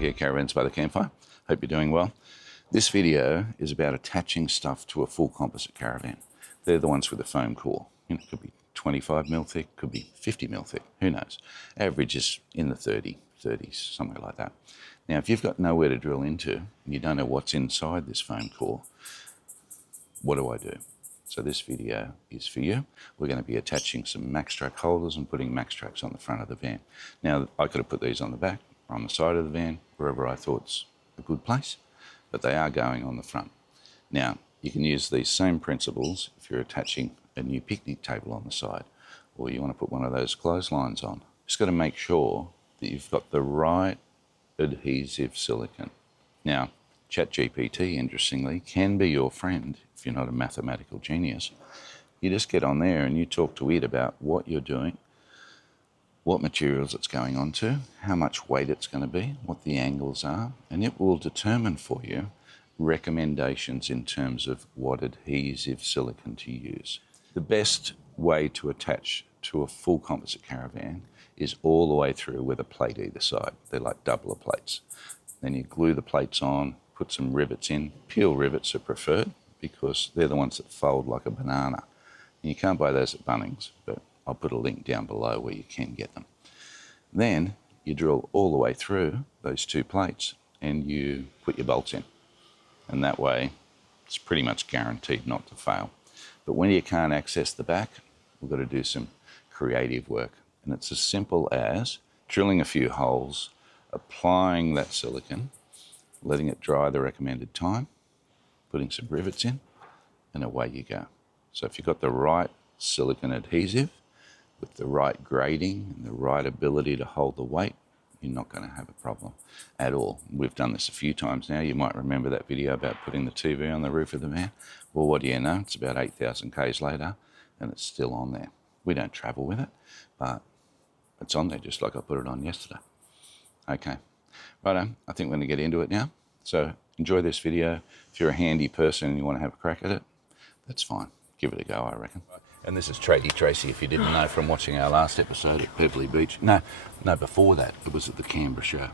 Craig here, Caravans by the Campfire. Hope you're doing well. This video is about attaching stuff to a full composite caravan. They're the ones with the foam core. You know, it could be 25 mil thick, could be 50 mil thick, who knows. Average is in the 30s, somewhere like that. Now, if you've got nowhere to drill into and you don't know what's inside this foam core, what do I do? So this video is for you. We're going to be attaching some Maxtrax holders and putting Maxtrax on the front of the van. Now, I could have put these on the back or on the side of the van, wherever I thought's a good place, but they are going on the front. Now, you can use these same principles if you're attaching a new picnic table on the side, or you want to put one of those clotheslines on. Just got to make sure that you've got the right adhesive silicone. Now, ChatGPT, interestingly, can be your friend if you're not a mathematical genius. You just get on there and you talk to it about what you're doing, what materials it's going on to, how much weight it's going to be, what the angles are, and it will determine for you recommendations in terms of what adhesive silicone to use. The best way to attach to a full composite caravan is all the way through with a plate either side. They're like doubler plates. Then you glue the plates on, put some rivets in. Peel rivets are preferred because they're the ones that fold like a banana. And you can't buy those at Bunnings, but I'll put a link down below where you can get them. Then you drill all the way through those two plates and you put your bolts in. And that way it's pretty much guaranteed not to fail. But when you can't access the back, we've got to do some creative work. And it's as simple as drilling a few holes, applying that silicone, letting it dry the recommended time, putting some rivets in, and away you go. So if you've got the right silicone adhesive with the right grading and the right ability to hold the weight, you're not going to have a problem at all. We've done this a few times now. You might remember that video about putting the TV on the roof of the van. Well, what do you know? It's about 8,000 Ks later and it's still on there. We don't travel with it, but it's on there just like I put it on yesterday. Okay, righto, I think we're going to get into it now. So enjoy this video. If you're a handy person and you want to have a crack at it, that's fine. Give it a go, I reckon. And this is Tradie Tracy, if you didn't know from watching our last episode at Pebbley Beach. No, before that, it was at the Canberra show.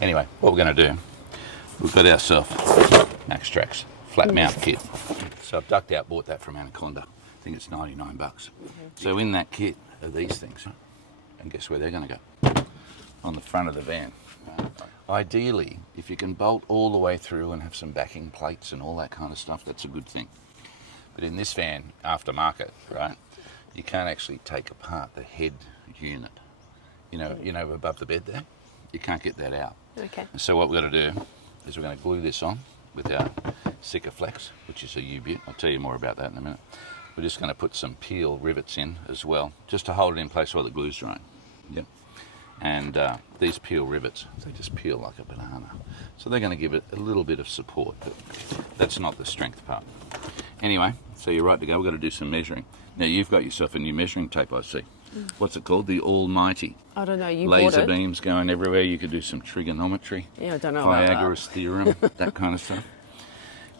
Anyway, what we're going to do, we've got ourselves Maxtrax flat mount kit. So I've ducked out, bought that from Anaconda. I think it's 99 bucks. So in that kit are these things, and guess where they're going to go? On the front of the van. Ideally, if you can bolt all the way through and have some backing plates and all that kind of stuff, that's a good thing. But in this van, aftermarket, right, you can't actually take apart the head unit. You know, above the bed there, you can't get that out. Okay. And so what we're going to do is we're going to glue this on with our Sikaflex, which is a U-bit. I'll tell you more about that in a minute. We're just going to put some peel rivets in as well, just to hold it in place while the glue's drying. Yep. And these peel rivets, they just peel like a banana. So they're going to give it a little bit of support, but that's not the strength part. Anyway, so you're right to go. We've got to do some measuring. Now, you've got yourself a new measuring tape, I see. What's it called? The Almighty. I don't know, you Laser bought it. beams going everywhere. You could do some trigonometry. Yeah, I don't know about Pythagoras theorem, that kind of stuff.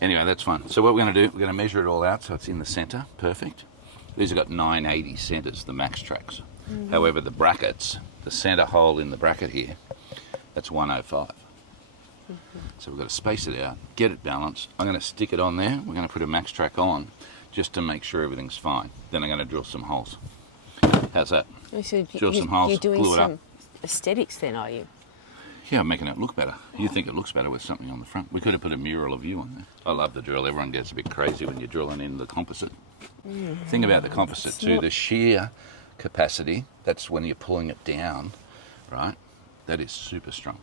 Anyway, that's fine. So what we're going to do, we're going to measure it all out so it's in the centre. Perfect. These have got 980 centres, the Maxtrax. However, the brackets, the centre hole in the bracket here, that's 105. So we've got to space it out, get it balanced. I'm going to stick it on there. We're going to put a Maxtrax on just to make sure everything's fine. Then I'm going to drill some holes. How's that? So Drill some holes, you're doing glue it up. some aesthetics then, are you? Yeah, I'm making it look better. You think it looks better with something on the front. We could have put a mural of you on there. I love the drill. Everyone gets a bit crazy when you're drilling in the composite. Thing about the composite too, the shear capacity, that's when you're pulling it down, right? That is super strong.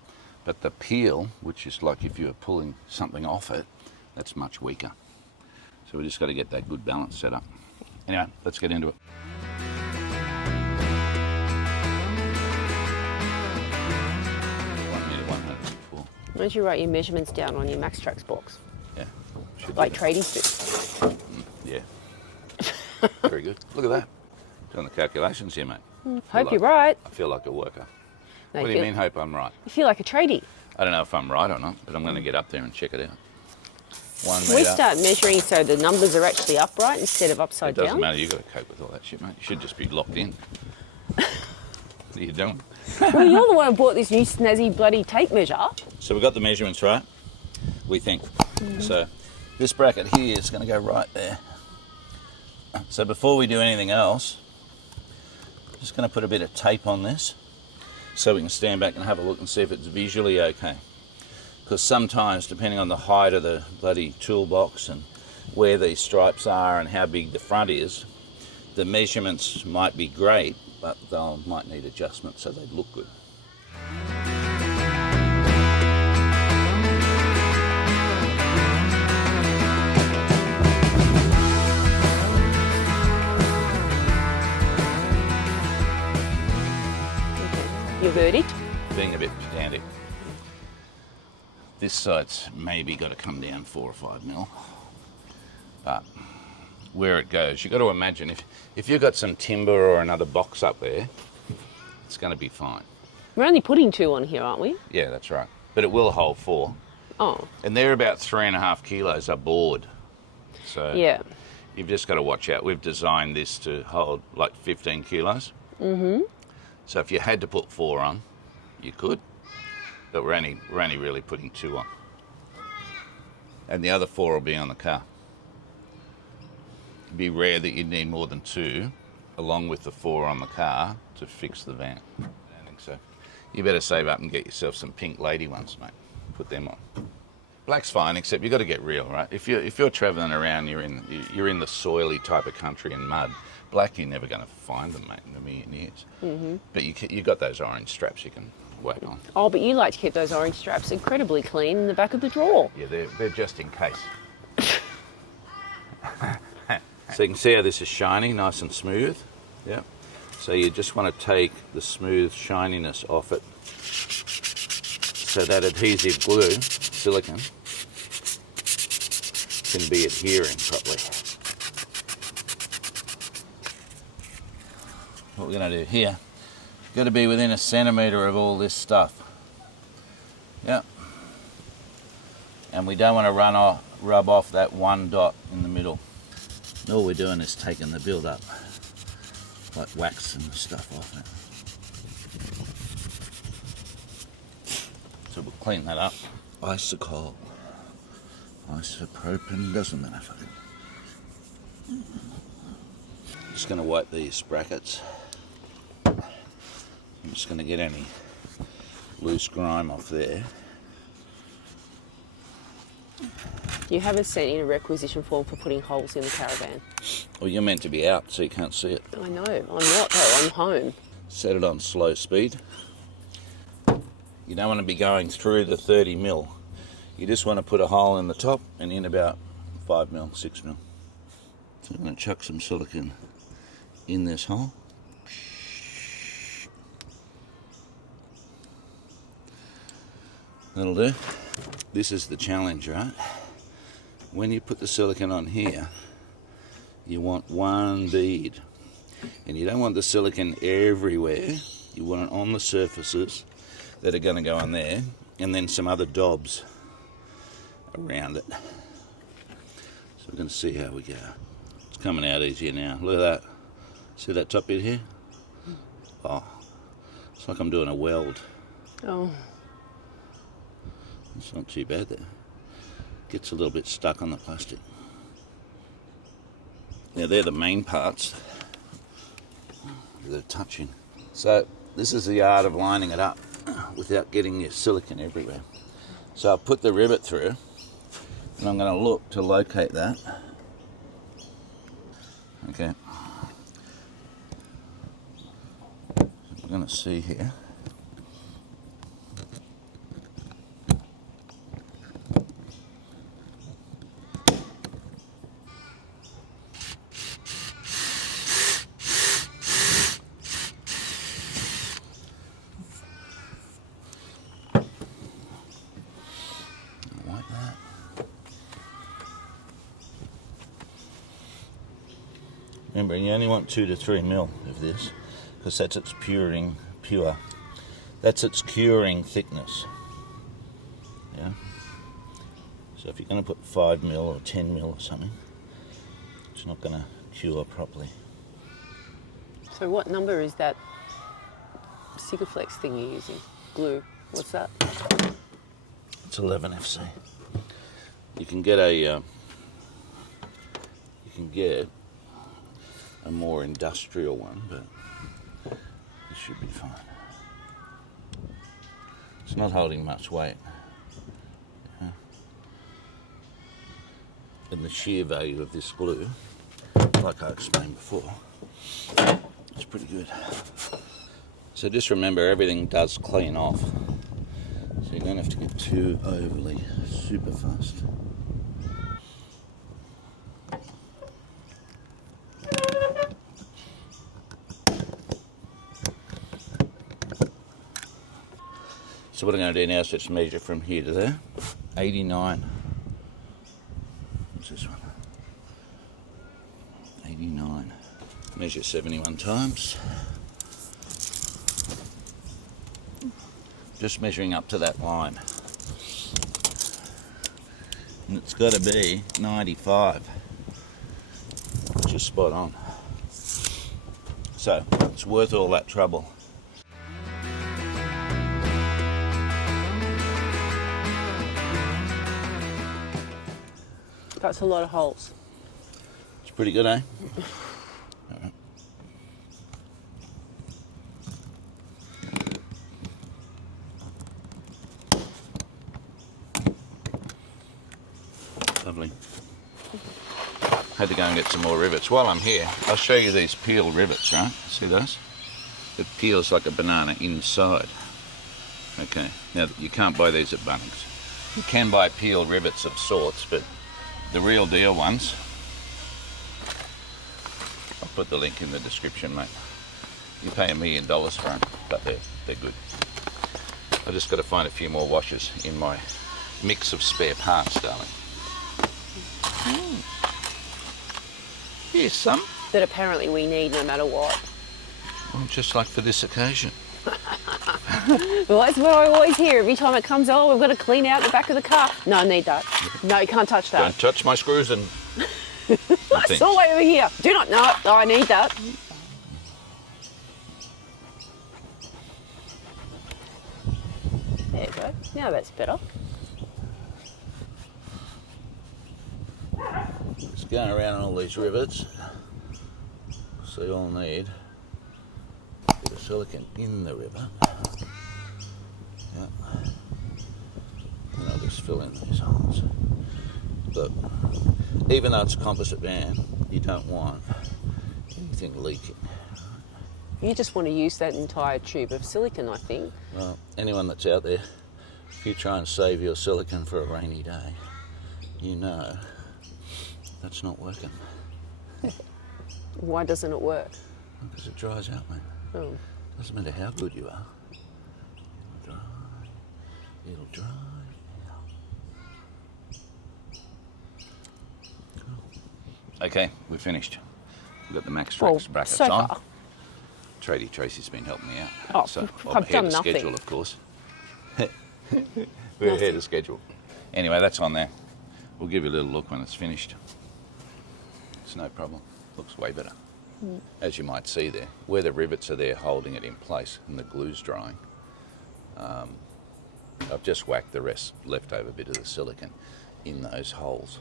But the peel, which is like if you're pulling something off it, that's much weaker. So we just got to get that good balance set up. Anyway, let's get into it. Why don't you write your measurements down on your Maxtrax box? Yeah. Like tradies do. Yeah. Very good. Look at that. Doing the calculations here, mate. Hope you're right. I feel like a worker. No, What do you mean, hope I'm right? You feel like a tradie. I don't know if I'm right or not, but I'm going to get up there and check it out. 1 We metre. start measuring so the numbers are actually upright instead of upside It doesn't down. matter. You've got to cope with all that shit, mate. You should just be locked in. What are you doing? Well, you're the one who bought this new snazzy bloody tape measure. So we've got the measurements right, we think. So this bracket here is going to go right there. So before we do anything else, just going to put a bit of tape on this so we can stand back and have a look and see if it's visually okay. Because sometimes, depending on the height of the bloody toolbox and where these stripes are and how big the front is, the measurements might be great, but they might need adjustment so they look good. Your verdict? Being a bit pedantic. This side's maybe got to come down 4 or 5 mil. But where it goes, you've got to imagine if you've got some timber or another box up there, it's going to be fine. We're only putting 2 on here, aren't we? Yeah, that's right. But it will hold 4. Oh. And they're about 3.5 kilos a board. So Yeah. you've just got to watch out. We've designed this to hold like 15 kilos. Mm-hmm. So if you had to put 4 on, you could. But we're only really putting 2 on. And the other 4 will be on the car. It'd be rare that you'd need more than 2, along with the 4 on the car, to fix the van. I don't think so. You better save up and get yourself some pink lady ones, mate. Put them on. Black's fine, except you've got to get real, right? If you're travelling around, you're in the soily type of country and mud. Black, you're never going to find them, mate, in a million years. Mm-hmm. But you've got those orange straps you can whack on. Oh, but you like to keep those orange straps incredibly clean in the back of the drawer. Yeah, they're just in case. So you can see how this is shiny, nice and smooth. Yeah. So you just want to take the smooth shininess off it, so that adhesive glue, silicone, can be adhering properly. What we're going to do here, got to be within a centimetre of all this stuff. Yeah. And we don't want to rub off that one dot in the middle. All we're doing is taking the build up, like wax and stuff off it. So we'll clean that up. Isopropyl, doesn't matter. Just going to wipe these brackets. I'm just going to get any loose grime off there. You haven't sent in a requisition form for putting holes in the caravan. Well, you're meant to be out, so you can't see it. I know. I'm not, though. I'm home. Set it on slow speed. You don't want to be going through the 30 mil. You just want to put a hole in the top and in about 5 mil, 6 mil. So I'm going to chuck some silicone in this hole. That'll do. This is the challenge, right? When you put the silicone on here, you want one bead. And you don't want the silicone everywhere. You want it on the surfaces that are going to go on there, and then some other dobs around it. So we're going to see how we go. It's coming out easier now. Look at that. See that top bit here? Oh, it's like I'm doing a weld. Oh. It's not too bad there. Gets a little bit stuck on the plastic. Now they're the main parts that are touching. So this is the art of lining it up without getting your silicone everywhere. So I'll put the rivet through and I'm going to look to locate that. Okay. We're going to see here. Remember, you only want 2 to 3 mil of this, because that's its that's its curing thickness. Yeah. So if you're going to put 5 mil or 10 mil or something, it's not going to cure properly. So what number is that Sikaflex thing you're using? Glue. What's that? It's 11FC. You can get a more industrial one, but this should be fine. It's not holding much weight. And the shear value of this glue, like I explained before, it's pretty good. So just remember, everything does clean off. So you don't have to get too overly super fast. So what I'm going to do now is just measure from here to there. 89. What's this one? 89. Measure 71 times. Just measuring up to that line. And it's got to be 95, which is spot on. So it's worth all that trouble. That's a lot of holes. It's pretty good, eh? Lovely. Had to go and get some more rivets. While I'm here, I'll show you these peel rivets, right? See those? It peels like a banana inside. Okay, now you can't buy these at Bunnings. You can buy peel rivets of sorts, but the real deal ones, I'll put the link in the description, mate. You pay $1 million for them, but they're good. I just got to find a few more washers in my mix of spare parts, darling. Here's some. That apparently we need no matter what. Well, just like for this occasion. Well, that's what I always hear every time it comes on. We've got to clean out the back of the car. No, I need that. No, you can't touch that. Don't touch my screws and It's all over here. Do not. No, I need that. There you go. Now that's better. Just going around all these rivets. So you'll need a bit of silicone in the rivet. Yeah. And I'll just fill in these holes. But even though it's a composite van, you don't want anything leaking. You just want to use that entire tube of silicone, I think. Well, anyone that's out there, if you try and save your silicone for a rainy day, you know that's not working. Why doesn't it work? Because it dries out, mate. Oh. Doesn't matter how good you are. It'll dry out. Okay, we're finished. We've got the Maxtrax brackets so on. far. Tracy's been helping me out. Oh, so I've I'm ahead done of nothing. schedule, of course. We're ahead of schedule. Anyway, that's on there. We'll give you a little look when it's finished. It's no problem. Looks way better. As you might see there, where the rivets are there holding it in place and the glue's drying, I've just whacked the leftover bit of the silicone in those holes.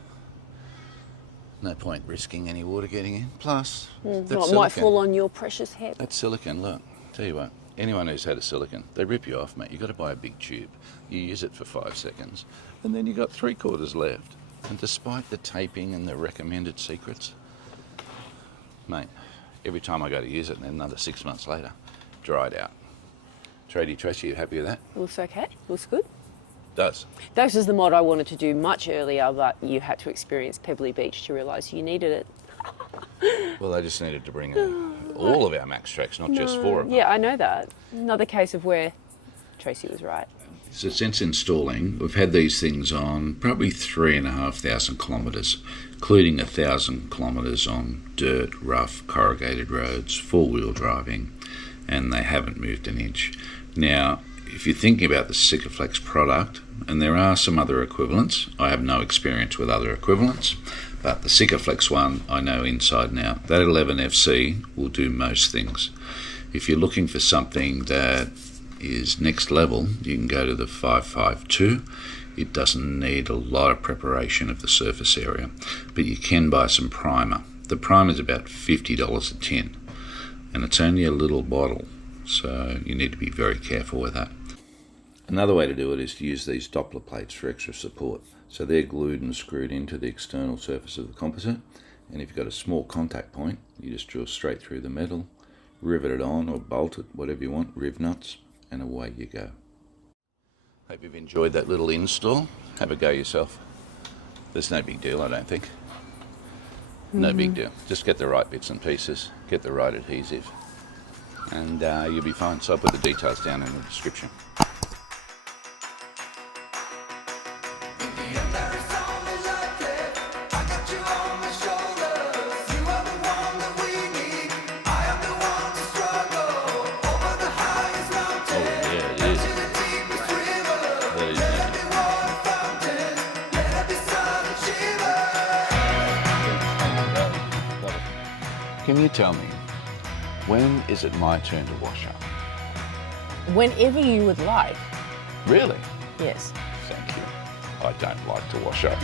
No point risking any water getting in. Plus, It might fall on your precious head. that silicone, look, tell you what, anyone who's had a silicone, they rip you off, mate. You've got to buy a big tube. You use it for 5 seconds, and then you've got 3/4 left. And despite the taping and the recommended secrets, mate, every time I go to use it, and then another 6 months later, dried out. Tracy, you happy with that? Looks okay. Looks good. Does. That was the mod I wanted to do much earlier, but you had to experience Pebbly Beach to realise you needed it. Well, they just needed to bring in all of our Maxtrax, not just 4 of them. Yeah, I know that. Another case of where Tracy was right. So since installing, we've had these things on probably 3,500 kilometres, including 1,000 kilometres on dirt, rough, corrugated roads, 4-wheel driving, and they haven't moved an inch. Now, if you're thinking about the Sikaflex product, and there are some other equivalents, I have no experience with other equivalents, but the Sikaflex one I know inside and out. That 11FC will do most things. If you're looking for something that is next level, you can go to the 552. It doesn't need a lot of preparation of the surface area, but you can buy some primer. The primer is about $50 a tin, and it's only a little bottle, so you need to be very careful with that. Another way to do it is to use these Doppler plates for extra support. So they're glued and screwed into the external surface of the composite, and if you've got a small contact point, you just drill straight through the metal, rivet it on or bolt it, whatever you want, riv nuts, and away you go. Hope you've enjoyed that little install. Have a go yourself. There's no big deal, I don't think. No big deal. Just get the right bits and pieces, get the right adhesive, and you'll be fine. So I'll put the details down in the description. Can you tell me, when is it my turn to wash up? Whenever you would like. Really? Yes. Thank you. I don't like to wash up.